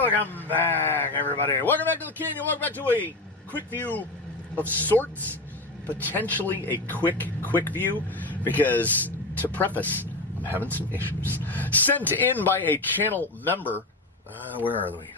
Welcome back, everybody. Welcome back to the Canyon. Welcome back to a quick view of sorts. Potentially a quick view, because to preface, I'm having some issues. Sent in by a channel member. Where are we?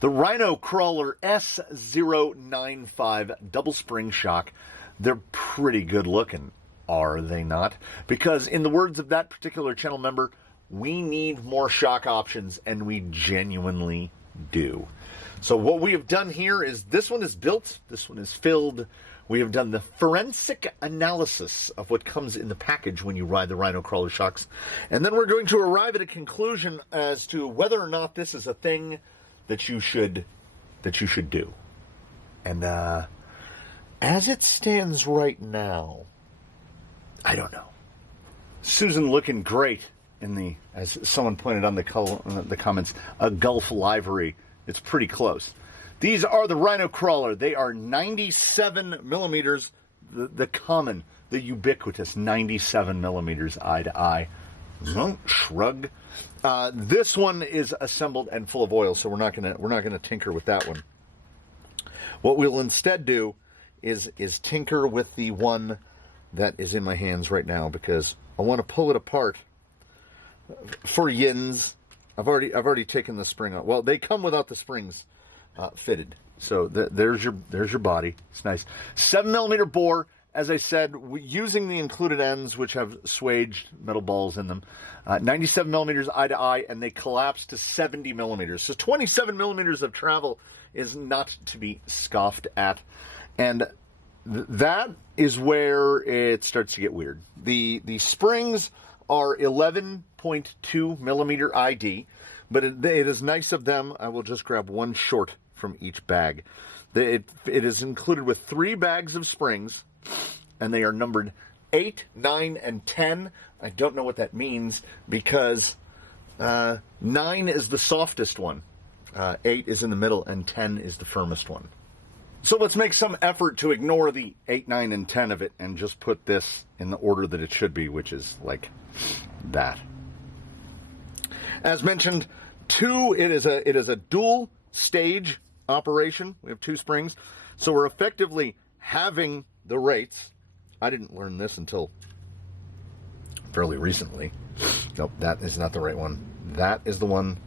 The Rhino Crawler S095 double spring shock. They're pretty good looking, are they not? Because in the words of that particular channel member, we need more shock options, and we genuinely do. So what we have done here is this one is built, this one is filled. We have done the forensic analysis of what comes in the package when you ride the Rhino Crawler shocks. And then we're going to arrive at a conclusion as to whether or not this is a thing that you should do. And as it stands right now, I don't know. Susan looking great in the, as someone pointed on the comments, a Gulf livery. It's pretty close. These are the Rhino Crawler. They are 97 millimeters, the common, the ubiquitous 97 millimeters eye to eye. Shrug. This one is assembled and full of oil, so we're not gonna tinker with that one. What we'll instead do is tinker with the one that is in my hands right now, because I want to pull it apart for yins. I've already taken the spring out. Well, they come without the springs fitted. So there's your body. It's nice. 7mm bore. As I said, using the included ends, which have swaged metal balls in them. 97 millimeters eye to eye, and they collapse to 70 millimeters. So 27 millimeters of travel is not to be scoffed at. And that is where it starts to get weird. The springs are 11.2 millimeter ID, but it is nice of them. I will just grab one short from each bag. It is included with 3 bags of springs, and they are numbered 8, 9, and 10. I don't know what that means, because 9 is the softest one, 8 is in the middle, and 10 is the firmest one. So let's make some effort to ignore the 8, 9, and 10 of it and just put this in the order that it should be, which is like that. As mentioned, it is a dual stage operation. We have 2 springs. So we're effectively having the rates. I didn't learn this until fairly recently. Nope, that is not the right one. That is the one,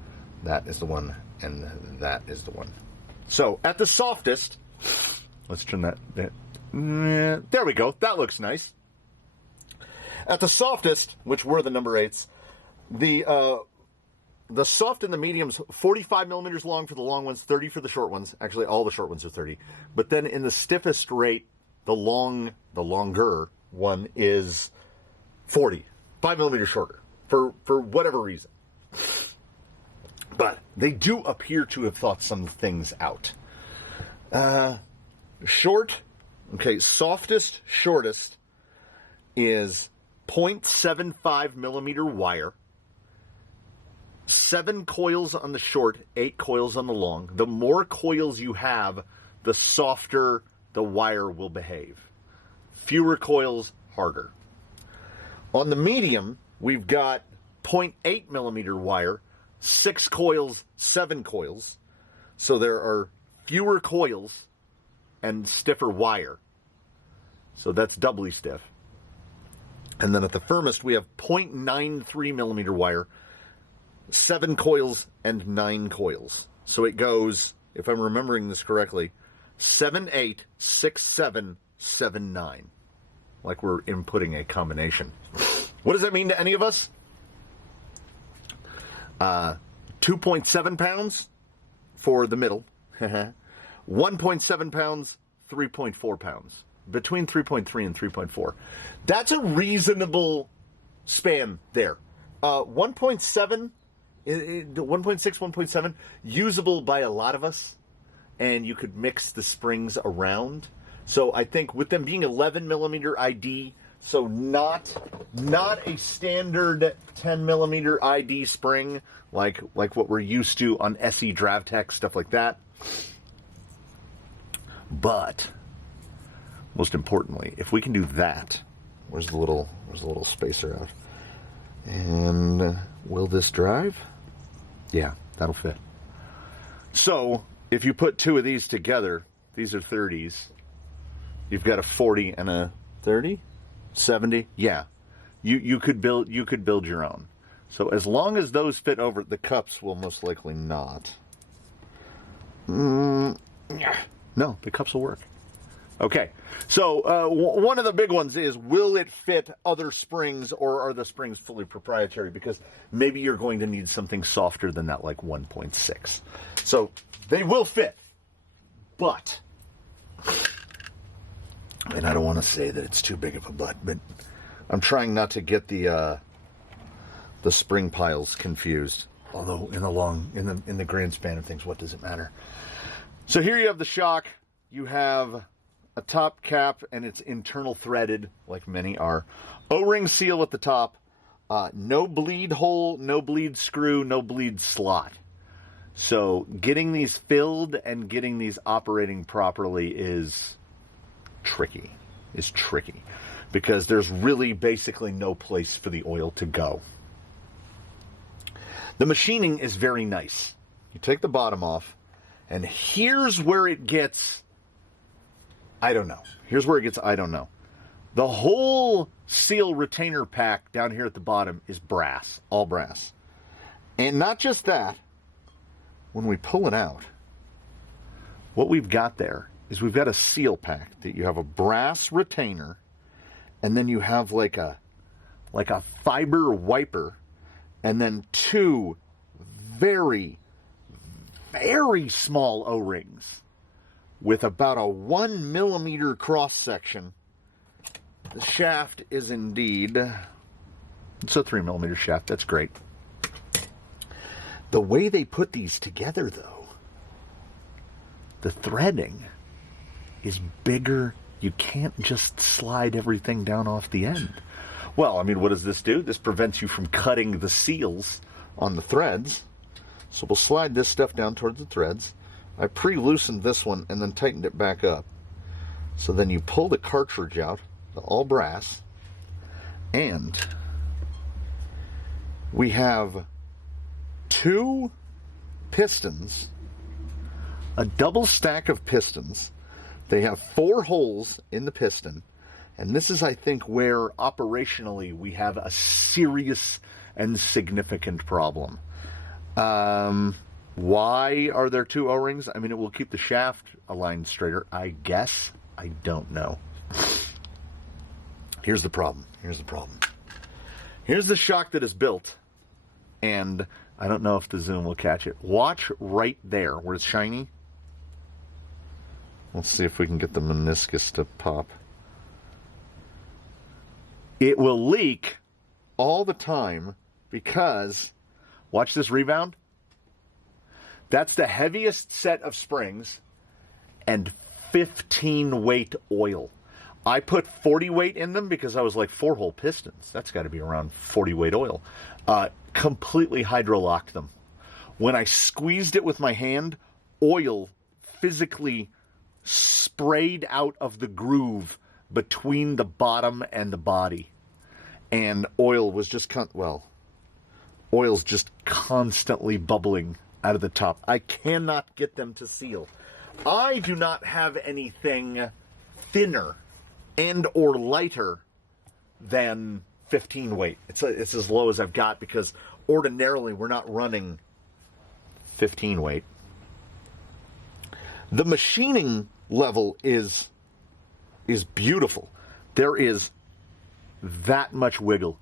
that is the one, and that is the one. So at the softest, let's turn that. There we go. That looks nice. At the softest, which were the number 8s, the soft and the mediums, 45 millimeters long for the long ones, 30 for the short ones. Actually, all the short ones are 30. But then in the stiffest rate, the longer one is 40, 5 millimeters shorter for whatever reason. But they do appear to have thought some things out. Short, okay, softest, shortest is 0.75 millimeter wire, 7 coils on the short, 8 coils on the long. The more coils you have, the softer the wire will behave. Fewer coils, harder. On the medium, we've got 0.8 millimeter wire, 6 coils, 7 coils. So there are fewer coils and stiffer wire. So that's doubly stiff. And then at the firmest, we have 0.93 millimeter wire, 7 coils and 9 coils. So it goes, if I'm remembering this correctly, 7, 8, 6, 7, 7, 9. Like we're inputting a combination. What does that mean to any of us? 2.7 pounds for the middle. 1.7 pounds, 3.4 pounds. Between 3.3 and 3.4. That's a reasonable span there. 1.7, 1.6, 1.7, usable by a lot of us. And you could mix the springs around. So I think with them being 11 millimeter ID, so not a standard 10 millimeter ID spring like what we're used to on SE DravTech, stuff like that. But most importantly, if we can do that, where's the little spacer out? And will this drive? Yeah. That'll fit. So if you put two of these together, these are 30s. You've got a 40 and a 30, 70. Yeah, you could build your own. So as long as those fit over, the cups will most likely not. No, the cups will work. Okay, so one of the big ones is, will it fit other springs, or are the springs fully proprietary? Because maybe you're going to need something softer than that, like 1.6. So they will fit, but, and I don't want to say that it's too big of a butt, but I'm trying not to get the spring piles confused. Although in the grand span of things, what does it matter? So here you have the shock. You have a top cap, and it's internal threaded, like many are. O-ring seal at the top. No bleed hole, no bleed screw, no bleed slot. So getting these filled and getting these operating properly is tricky. Because there's really basically no place for the oil to go. The machining is very nice. You take the bottom off, and here's where it gets, I don't know. The whole seal retainer pack down here at the bottom is brass, all brass. And not just that, when we pull it out, what we've got there is we've got a seal pack that you have a brass retainer, and then you have like a fiber wiper, and then two very, very small O-rings with about a 1 millimeter cross section. The shaft is indeed, it's a 3 millimeter shaft. That's great. The way they put these together, though, the threading is bigger. You can't just slide everything down off the end. Well, I mean, what does this do? This prevents you from cutting the seals on the threads. So we'll slide this stuff down towards the threads. I pre-loosened this one and then tightened it back up. So then you pull the cartridge out, the all brass, and we have two pistons, a double stack of pistons. They have 4 holes in the piston, and this is, I think, where operationally we have a serious and significant problem. Why are there 2 O-rings? I mean, it will keep the shaft aligned straighter, I guess. I don't know. Here's the problem. Here's the shock that is built, and I don't know if the zoom will catch it. Watch right there where it's shiny. Let's see if we can get the meniscus to pop. It will leak all the time because, watch this rebound. That's the heaviest set of springs and 15 weight oil. I put 40 weight in them because I was like, 4-hole pistons. That's got to be around 40 weight oil. Completely hydrolocked them. When I squeezed it with my hand, oil physically sprayed out of the groove between the bottom and the body. And oil was just, oil's just constantly bubbling out of the top. I cannot get them to seal. I do not have anything thinner and or lighter than 15 weight. It's as low as I've got because ordinarily we're not running 15 weight. The machining level is beautiful. There is that much wiggle,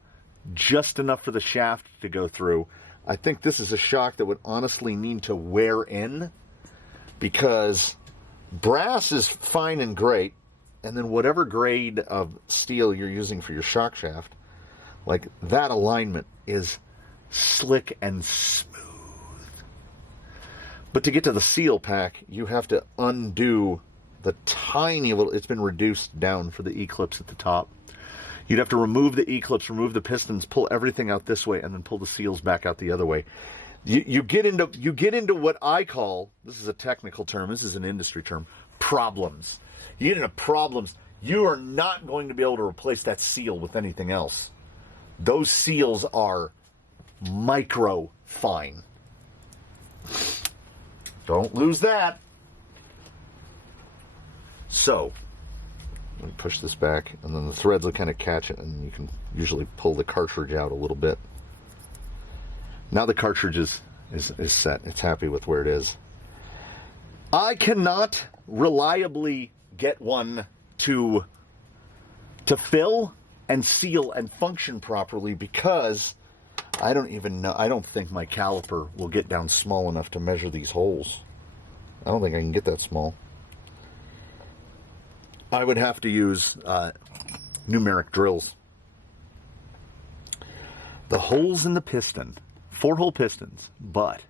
just enough for the shaft to go through. I think this is a shock that would honestly need to wear in, because brass is fine and great, and then whatever grade of steel you're using for your shock shaft, like that alignment is slick and smooth. But to get to the seal pack, you have to undo the tiny little, it's been reduced down for the E-clips at the top. You'd have to remove the E-clips, remove the pistons, pull everything out this way, and then pull the seals back out the other way. You get into what I call, this is a technical term, this is an industry term, problems. You get into problems. You are not going to be able to replace that seal with anything else. Those seals are micro fine. Don't lose that. So, let me push this back, and then the threads will kind of catch it, and you can usually pull the cartridge out a little bit. Now the cartridge is set. It's happy with where it is. I cannot reliably get one to fill and seal and function properly because I don't even know. I don't think my caliper will get down small enough to measure these holes. I don't think I can get that small. I would have to use numeric drills. The holes in the piston, 4-hole pistons, but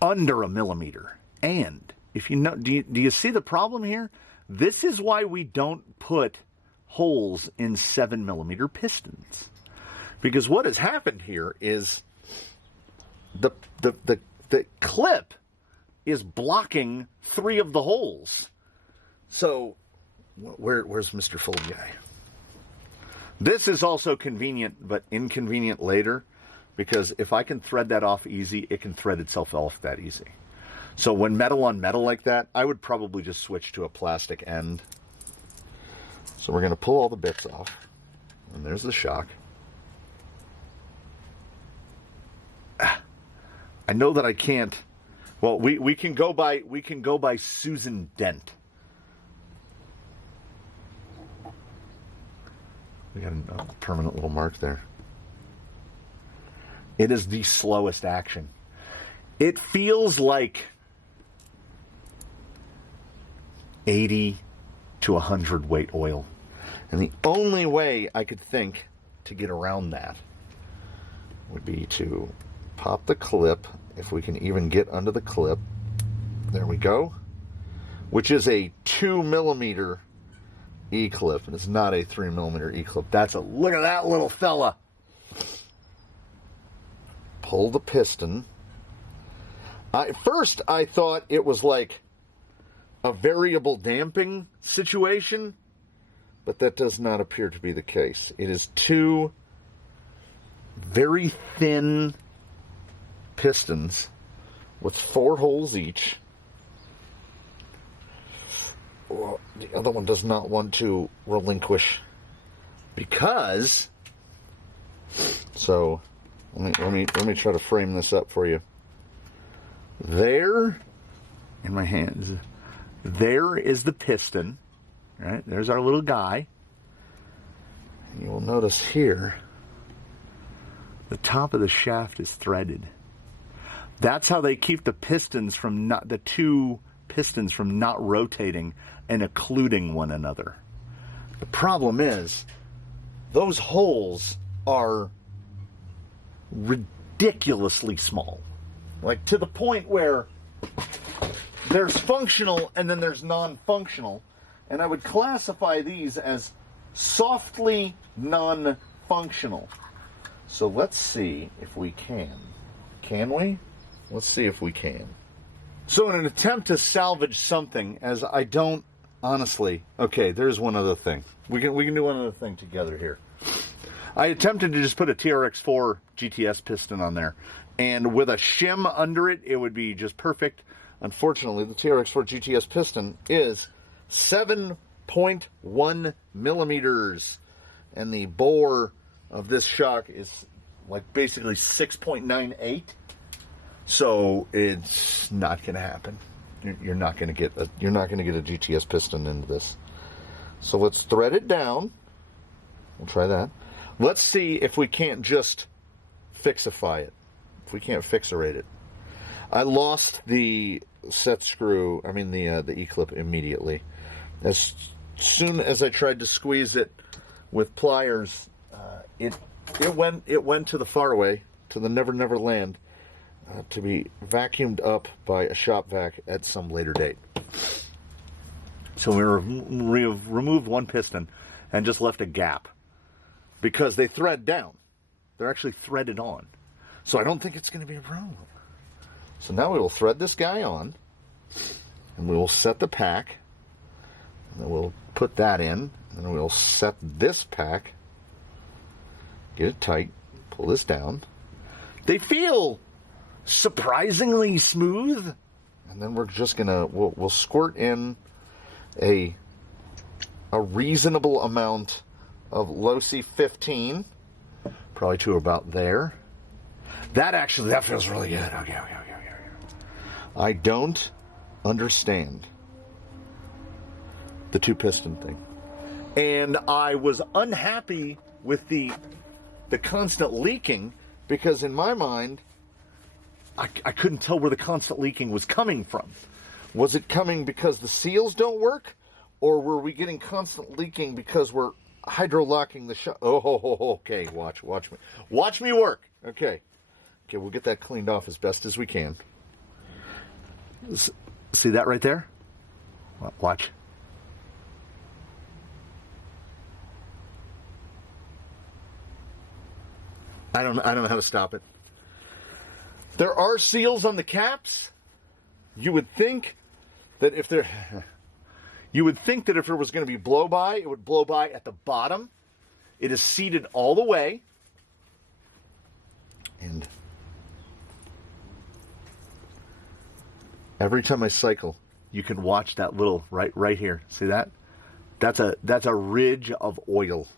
under a millimeter. And if you know, do you see the problem here? This is why we don't put holes in 7mm pistons. Because what has happened here is the clip is blocking 3 of the holes. So, where's Mr. Full Guy? This is also convenient, but inconvenient later, because if I can thread that off easy, it can thread itself off that easy. So when metal on metal like that, I would probably just switch to a plastic end. So we're going to pull all the bits off, and there's the shock. I know that I can't. Well, we can go by Susan Dent. We got a permanent little mark there. It is the slowest action. It feels like 80 to 100 weight oil. And the only way I could think to get around that would be to pop the clip, if we can even get under the clip. There we go. Which is a 2mm E-clip, and it's not a 3mm E-clip. Look at that little fella. Pull the piston. First, I thought it was like a variable damping situation, but that does not appear to be the case. It is 2 very thin pistons with 4 holes each. Well, the other one does not want to relinquish because. So let me try to frame this up for you. There, in my hands, there is the piston. Right, there's our little guy. You will notice here, the top of the shaft is threaded. That's how they keep the pistons from the 2 pistons from not rotating and occluding one another. The problem is, those holes are ridiculously small. Like to the point where there's functional and then there's non-functional. And I would classify these as softly non-functional. So let's see if we can. Can we? Let's see if we can. So in an attempt to salvage something, as I don't honestly... Okay, there's one other thing. We can do one other thing together here. I attempted to just put a TRX4 GTS piston on there. And with a shim under it, it would be just perfect. Unfortunately, the TRX4 GTS piston is 7.1 millimeters. And the bore of this shock is like basically 6.98. So it's not going to happen. You're not going to get a GTS piston into this. So let's thread it down. We'll try that. Let's see if we can't just fixify it. If we can't fixerate it. I lost the set screw. I mean the E-clip immediately. As soon as I tried to squeeze it with pliers, it went to the faraway, to the Never Never Land. To be vacuumed up by a shop vac at some later date. So we removed one piston and just left a gap because they thread down. They're actually threaded on. So I don't think it's going to be a problem. So now we will thread this guy on and we will set the pack. And then we'll put that in and then we'll set this pack. Get it tight. Pull this down. They feel surprisingly smooth. And then we're just gonna, we'll squirt in a reasonable amount of Losi 15, probably to about there. That feels really good. Okay. I don't understand the two piston thing. And I was unhappy with the constant leaking, because in my mind, I couldn't tell where the constant leaking was coming from. Was it coming because the seals don't work? Or were we getting constant leaking because we're hydro-locking the shock? Oh, okay, watch me. Watch me work. Okay, we'll get that cleaned off as best as we can. See that right there? Watch. I don't know how to stop it. There are seals on the caps. You would think that if there was going to be blow by, it would blow by at the bottom. It is seated all the way. And every time I cycle, you can watch that little right here. See that? That's a ridge of oil.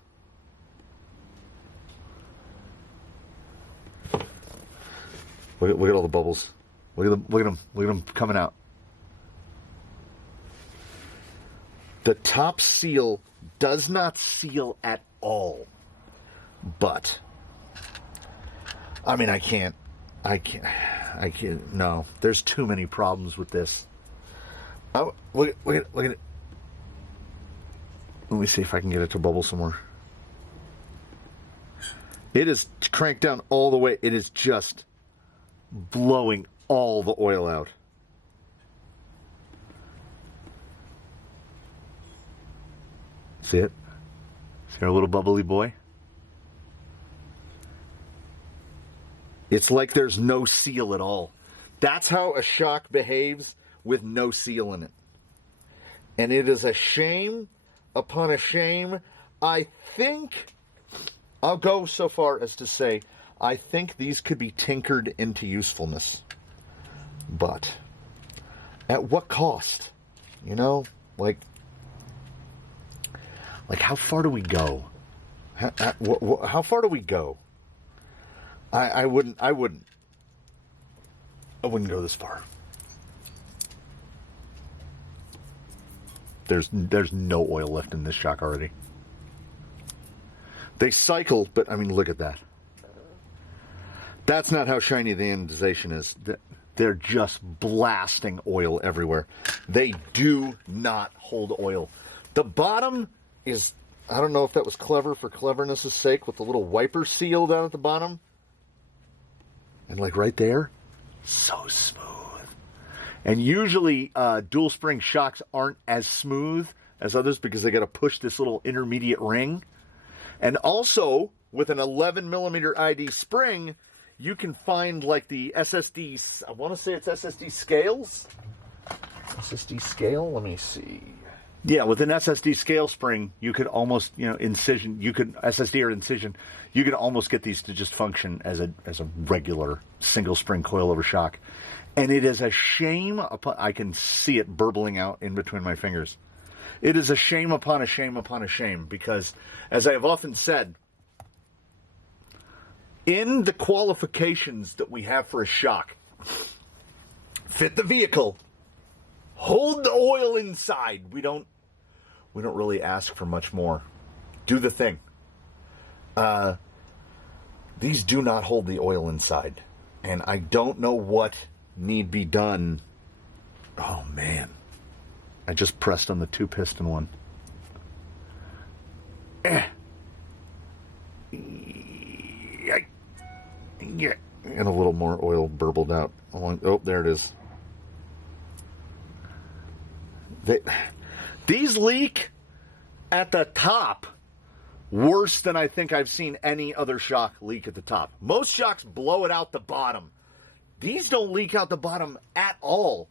Look at all the bubbles. Look at them coming out. The top seal does not seal at all. But I mean, I can't. No, there's too many problems with this. Look at it. Let me see if I can get it to bubble some more. It is cranked down all the way. It is just blowing all the oil out. See it? See our little bubbly boy? It's like there's no seal at all. That's how a shock behaves with no seal in it. And it is a shame upon a shame. I think, I'll go so far as to say, I think these could be tinkered into usefulness. But at what cost? You know, like how far do we go? How far do we go? I wouldn't go this far. There's no oil left in this shock already. They cycle, but I mean, look at that. That's not how shiny the anodization is. They're just blasting oil everywhere. They do not hold oil. The bottom is, I don't know if that was clever for cleverness' sake, with the little wiper seal down at the bottom. And like right there, so smooth. And usually dual spring shocks aren't as smooth as others because they got to push this little intermediate ring. And also, with an 11 millimeter ID spring, you can find like the SSD, I want to say it's SSD scales. SSD scale, let me see. Yeah, with an SSD scale spring, you could almost, incision, SSD or incision, you could almost get these to just function as a regular single spring coilover shock. And it is a shame I can see it burbling out in between my fingers. It is a shame upon a shame upon a shame, because as I have often said, in the qualifications that we have for a shock, fit the vehicle, hold the oil inside. We don't really ask for much more. Do the thing. These do not hold the oil inside. And I don't know what need be done. Oh, man. I just pressed on the two piston one. Yeah. And a little more oil burbled out. Oh, there it is. These leak at the top worse than I think I've seen any other shock leak at the top. Most shocks blow it out the bottom. These don't leak out the bottom at all.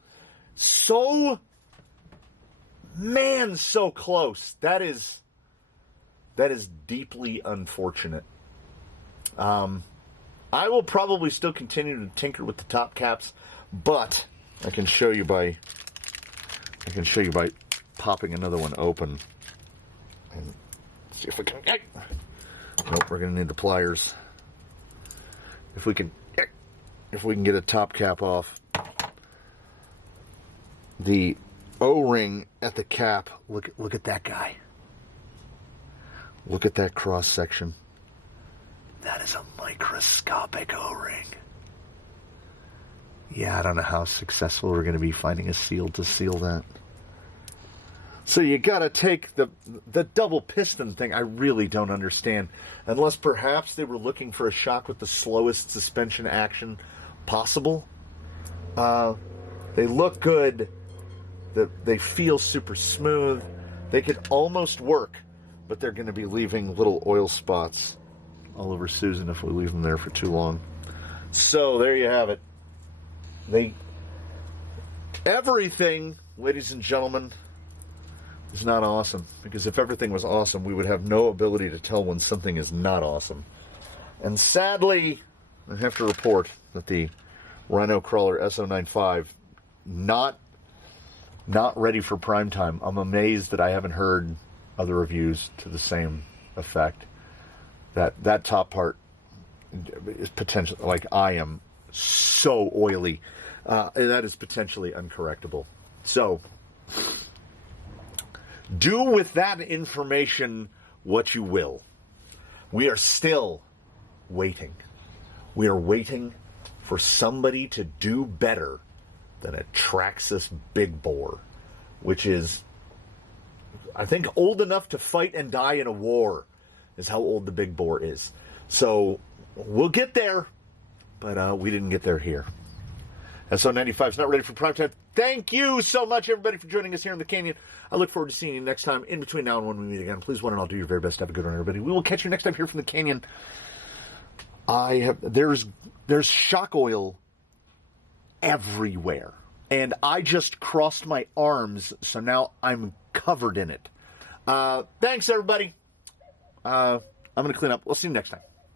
So close. That is deeply unfortunate. I will probably still continue to tinker with the top caps, but I can show you by popping another one open. And see if we can. Nope, we're gonna need the pliers. If we can get a top cap off. The O-ring at the cap. Look at that guy. Look at that cross section. That is a microscopic O-ring. Yeah, I don't know how successful we're going to be finding a seal to seal that. So you got to take the double piston thing. I really don't understand. Unless perhaps they were looking for a shock with the slowest suspension action possible. They look good. They feel super smooth. They could almost work, but they're going to be leaving little oil spots all over Susan if we leave them there for too long. So there you have it. Everything, ladies and gentlemen, is not awesome. Because if everything was awesome, we would have no ability to tell when something is not awesome. And sadly, I have to report that the Rhino Crawler S095 not ready for prime time. I'm amazed that I haven't heard other reviews to the same effect. That top part is potentially, like, I am so oily. That is potentially uncorrectable. So, do with that information what you will. We are still waiting. We are waiting for somebody to do better than a Traxxas Big Bore, which is, I think, old enough to fight and die in a war, is how old the Big Bore is. So, we'll get there, but we didn't get there here. S095 is not ready for prime time. Thank you so much, everybody, for joining us here in the Canyon. I look forward to seeing you next time. In between now and when we meet again, please, one and all, do your very best. Have a good one, everybody. We will catch you next time here from the Canyon. There's shock oil everywhere. And I just crossed my arms, so now I'm covered in it. Thanks, everybody. I'm going to clean up. We'll see you next time.